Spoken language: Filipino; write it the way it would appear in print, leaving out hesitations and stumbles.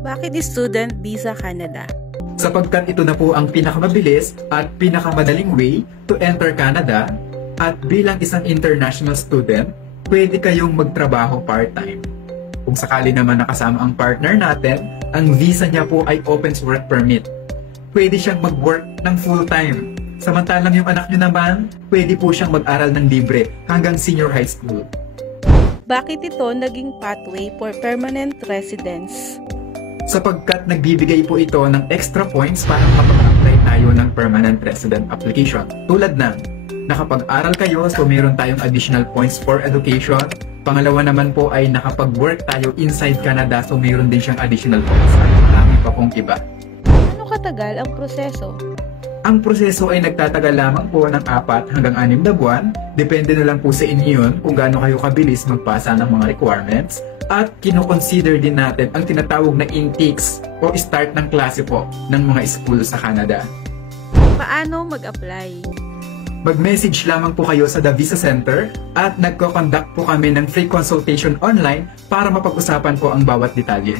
Bakit Student Visa Canada? Sapagkat ito na po ang pinakamabilis at pinakamadaling way to enter Canada, at bilang isang international student, pwede kayong magtrabaho part-time. Kung sakali naman nakasama ang partner natin, ang visa niya po ay Open Work Permit. Pwede siyang mag-work ng full-time. Samantalang yung anak niyo naman, pwede po siyang mag-aral ng libre hanggang senior high school. Bakit ito naging pathway for permanent residence? Sapagkat nagbibigay po ito ng extra points para makapag-apply tayo ng permanent resident application. Tulad ng nakapag-aral kayo, so meron tayong additional points for education. Pangalawa naman po ay nakapag-work tayo inside Canada, so meron din siyang additional points. At marami pa pong iba. Ano katagal ang proseso? Ang proseso ay nagtatagal lamang po ng 4 hanggang 6 na buwan. Depende na lang po sa inyo yun kung gaano kayo kabilis magpasa ng mga requirements. At kino-consider din natin ang tinatawag na intakes o start ng klase po ng mga school sa Canada. Paano mag-apply? Mag-message lamang po kayo sa The Visa Center at nagko-conduct po kami ng free consultation online para mapag-usapan po ang bawat detalye.